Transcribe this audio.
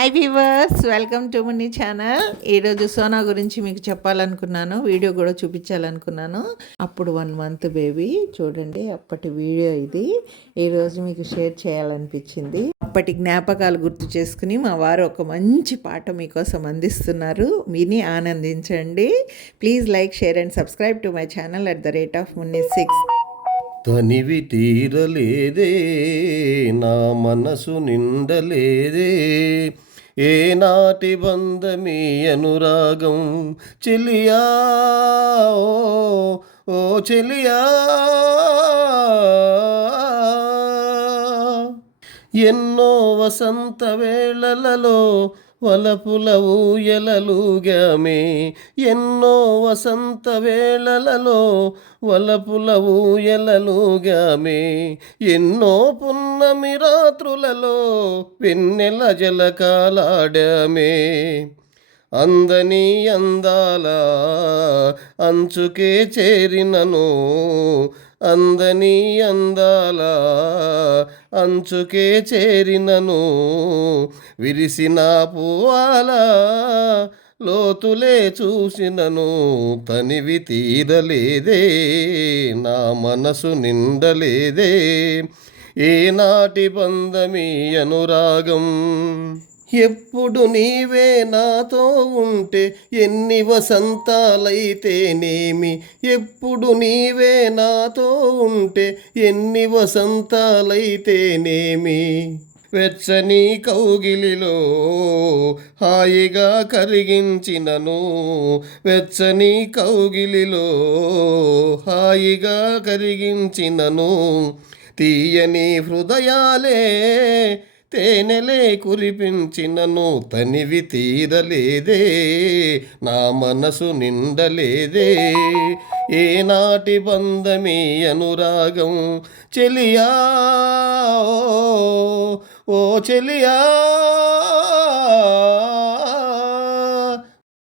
Hi weavers, welcome to money channel. ఈరోజు సోనా గురించి మీకు చెప్పాలనుకున్నాను, వీడియో కూడా చూపించాలనుకున్నాను. అప్పుడు 1 month బేబీ, చూడండి అప్పటి వీడియో ఇది. ఈరోజు మీకు షేర్ చేయాలనిపించింది. అప్పటి జ్ఞాపకాలు గుర్తు చేసుకుని మా వారు ఒక మంచి పాట మీకోసం అందిస్తున్నారు, విని ఆనందించండి. Please like, share and subscribe to my channel @munis6. తనివి తీరలేదే, నా మనసు నిండలేదే, ఏనాటి బంధమీ అనురాగం చెలియా, ఓ చెలియా. ఎన్నో వసంత వేళలలో వలపుల ఊయలలుగామే, ఎన్నో వసంత వేళలలో వలపుల ఊయలలుగామే, ఎన్నో పున్నమి రాత్రులలో వెన్నెల జలకాలాడామే. అందని అందాల అంచుకే చేరినను, అందని అందాల అంచుకే చేరినను, విరిసిన పూవాల లోతులే చూసినను, తనివి తీరలేదే, నా మనసు నిండలేదే, ఏనాటి బంధమీ అనురాగం. ఎప్పుడు నీవే నాతో ఉంటే ఎన్ని వసంతాలైతేనేమి, ఎప్పుడు నీవే నాతో ఉంటే ఎన్ని వసంతాలైతేనేమి, వెచ్చని కౌగిలిలో హాయిగా కరిగించినను, వెచ్చని కౌగిలిలో హాయిగా కరిగించినను, తీయని హృదయాలే తేనెలే కురిపించినను, తనివి తీరలేదే, నా మనసు నిండలేదే, ఏనాటి బంధమీ అనురాగం చెలియా, ఓ చెలియా.